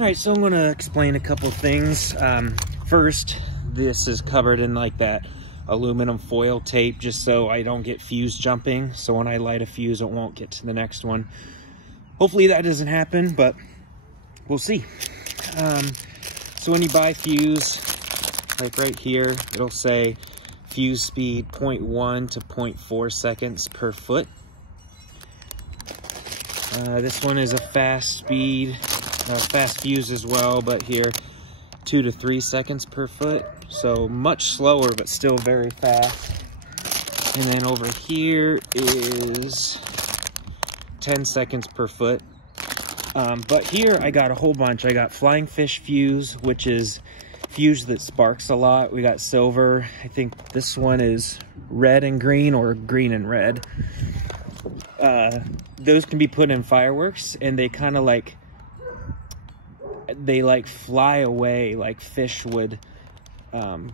All right, so I'm going to explain a couple things. First, this is covered in like that aluminum foil tape just so I don't get fuse jumping. So when I light a fuse, it won't get to the next one. Hopefully that doesn't happen, but we'll see. So when you buy fuse, like right here, it'll say fuse speed 0.1 to 0.4 seconds per foot. This one is a fast speed, fast fuse as well, but here 2 to 3 seconds per foot. So much slower, but still very fast. And then over here is 10 seconds per foot. But here I got a whole bunch. I got flying fish fuse, which is fuse that sparks a lot. We got silver. I think this one is red and green or green and red. Those can be put in fireworks, and they kind of like, they like fly away like fish would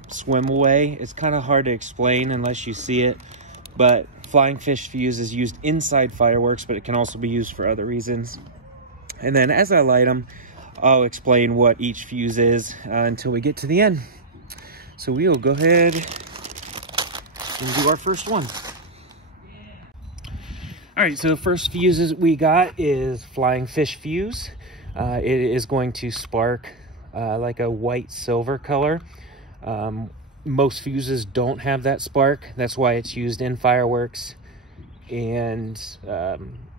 swim away. It's kind of hard to explain unless you see it, but flying fish fuse is used inside fireworks, but it can also be used for other reasons. And then as I light them, I'll explain what each fuse is until we get to the end. So we will go ahead and do our first one. All right, so the first fuses we got is flying fish fuse. It is going to spark like a white silver color. Most fuses don't have that spark. That's why it's used in fireworks. And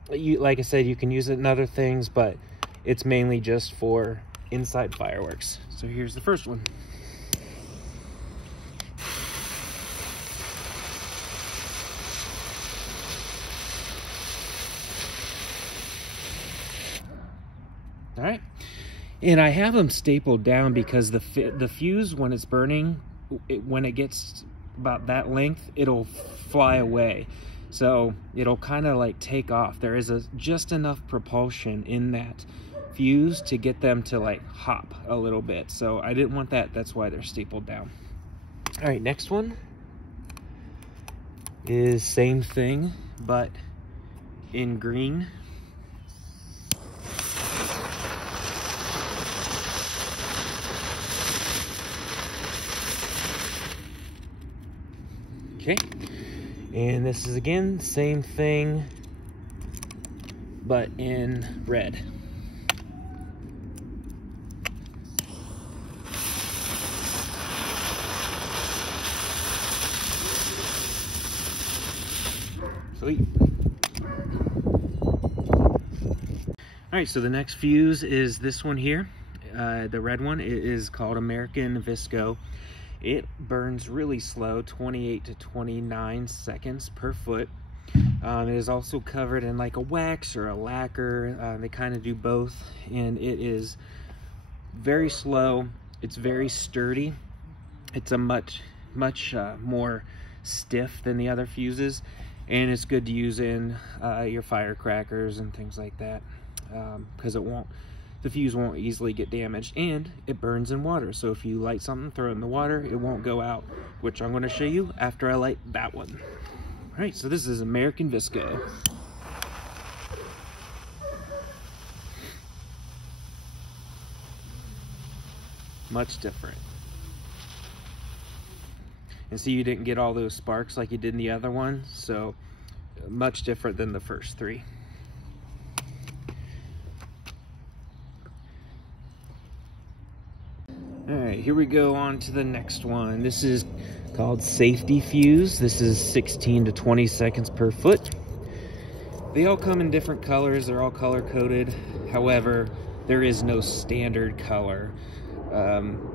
like I said, you can use it in other things, but it's mainly just for inside fireworks. So here's the first one. All right, and I have them stapled down because the fuse, when it's burning, when it gets about that length, it'll fly away. So it'll kind of like take off. There is just enough propulsion in that fuse to get them to like hop a little bit. So I didn't want that. That's why they're stapled down. All right, next one is same thing, but in green. Okay, and this is again same thing, but in red. Sweet. All right, so the next fuse is this one here, the red one. It is called American Visco. It burns really slow, 28 to 29 seconds per foot. It is also covered in like a wax or a lacquer. They kind of do both, and it is very slow. It's very sturdy. It's a much more stiff than the other fuses, and it's good to use in your firecrackers and things like that, because the fuse won't easily get damaged, and it burns in water. So if you light something, throw it in the water, it won't go out, which I'm going to show you after I light that one. All right, so this is American Visco. Much different. And see, you didn't get all those sparks like you did in the other one, so much different than the first three. All right, here we go on to the next one. This is called Safety Fuse. This is 16 to 20 seconds per foot. They all come in different colors. They're all color coded. However, there is no standard color.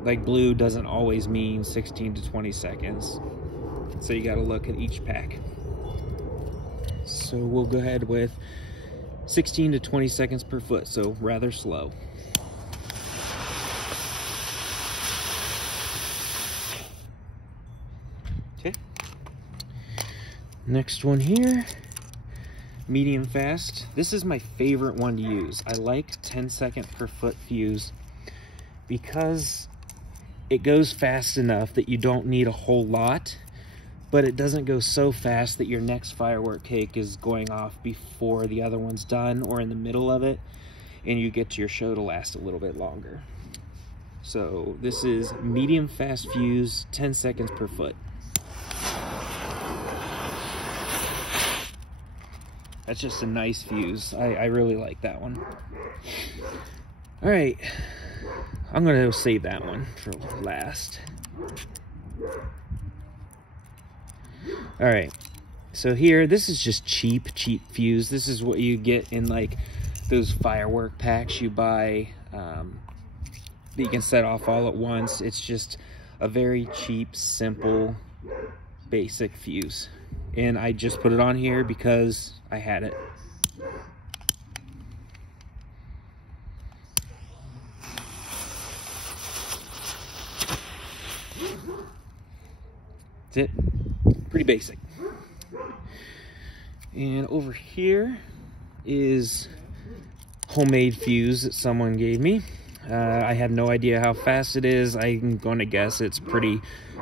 Like blue doesn't always mean 16 to 20 seconds. So you got to look at each pack. So we'll go ahead with 16 to 20 seconds per foot, so rather slow. Okay. Next one here, medium fast. This is my favorite one to use. I like 10 second per foot fuse because it goes fast enough that you don't need a whole lot, but it doesn't go so fast that your next firework cake is going off before the other one's done or in the middle of it. and you get your show to last a little bit longer. So this is medium fast fuse, 10 seconds per foot. That's just a nice fuse. I really like that one. All right, I'm gonna save that one for last. All right, so here, this is just cheap fuse. This is what you get in like those Firework packs you buy that you can set off all at once. It's just a very cheap, simple, basic fuse. And I just put it on here because I had it. That's it. Pretty basic. And over here is homemade fuse that someone gave me. I have no idea how fast it is. I'm going to guess it's pretty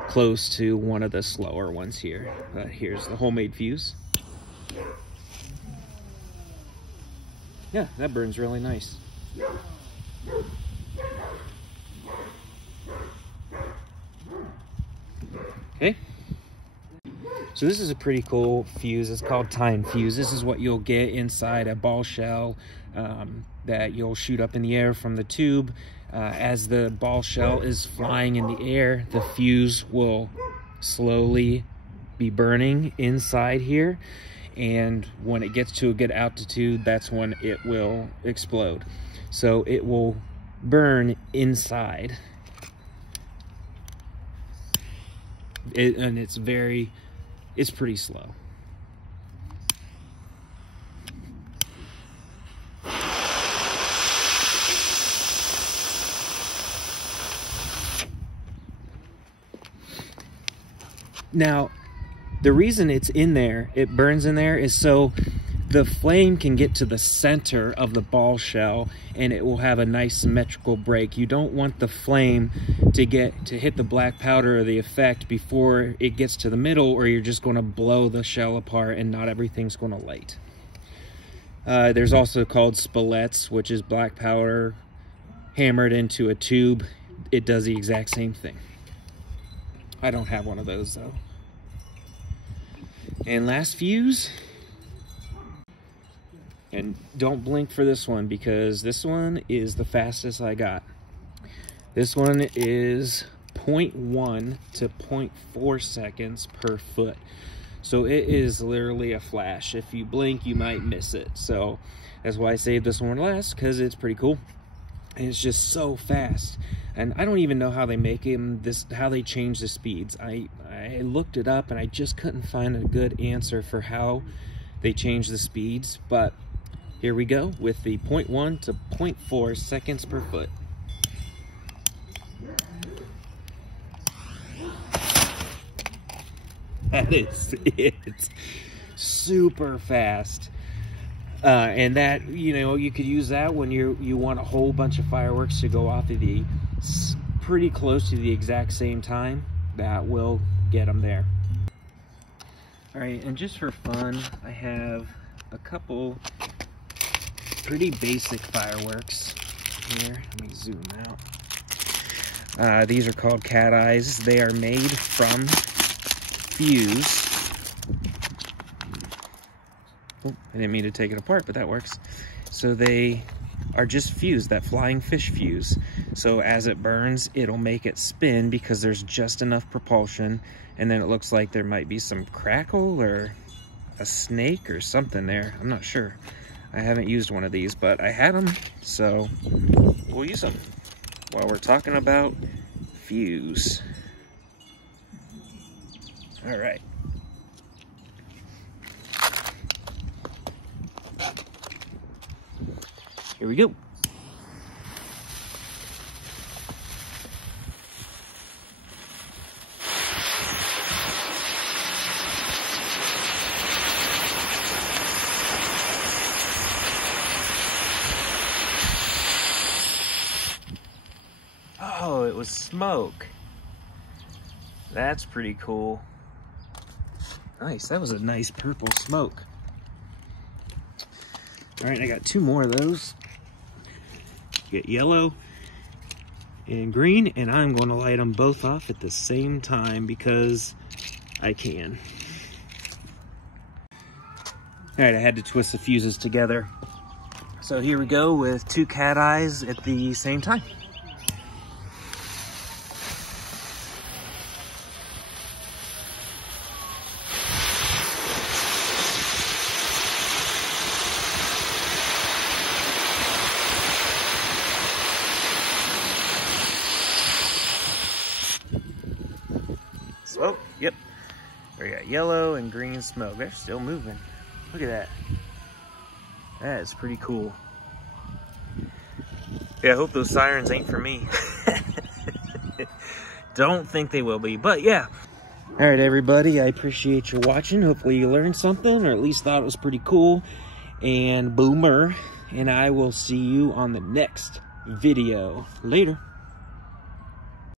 close to one of the slower ones here. But here's the homemade fuse. Yeah, that burns really nice. Okay. So this is a pretty cool fuse. It's called time fuse. This is what you'll get inside a ball shell that you'll shoot up in the air from the tube. As the ball shell is flying in the air, the fuse will slowly be burning inside here. And when it gets to a good altitude, that's when it will explode. So it will burn inside. And it's pretty slow. Now, the reason it's in there, it burns in there, is so the flame can get to the center of the ball shell and it will have a nice symmetrical break. You don't want the flame to hit the black powder or the effect before it gets to the middle, or you're just going to blow the shell apart and not everything's going to light. There's also called spillets, which is black powder hammered into a tube. It does the exact same thing. I don't have one of those though. And last fuse. And don't blink for this one, because this one is the fastest I got. This one is 0.1 to 0.4 seconds per foot. So it is literally a flash. If you blink, you might miss it. So that's why I saved this one last, because it's pretty cool. And it's just so fast. And I don't even know how they make them, how they change the speeds. I looked it up and I just couldn't find a good answer for how they change the speeds. But here we go with the 0.1 to 0.4 seconds per foot. That is it. Super fast. And that, you could use that when you want a whole bunch of fireworks to go off of the pretty close to the exact same time. That will get them there. All right, and just for fun, I have a couple pretty basic fireworks here. Let me zoom out. These are called cat eyes. They are made from fuse. Oh, I didn't mean to take it apart, but that works. So they are just fuse, that flying fish fuse. So as it burns, it'll make it spin because there's just enough propulsion, and then it looks like there might be some crackle or a snake or something there. I'm not sure. I haven't used one of these, but I had them, so we'll use them while we're talking about fuse. All right. Here we go. Oh, it was smoke. That's pretty cool. Nice, that was a nice purple smoke. All right, I got two more of those. get yellow and green, and I'm going to light them both off at the same time because I can. All right, I had to twist the fuses together. So here we go with 2 cat eyes at the same time. Oh, yep. We got yellow and green smoke. They're still moving. Look at that. That is pretty cool. Yeah, I hope those sirens ain't for me. Don't think they will be, but yeah. All right, everybody, I appreciate you watching. Hopefully you learned something, or at least thought it was pretty cool. And boomer, and I will see you on the next video. Later.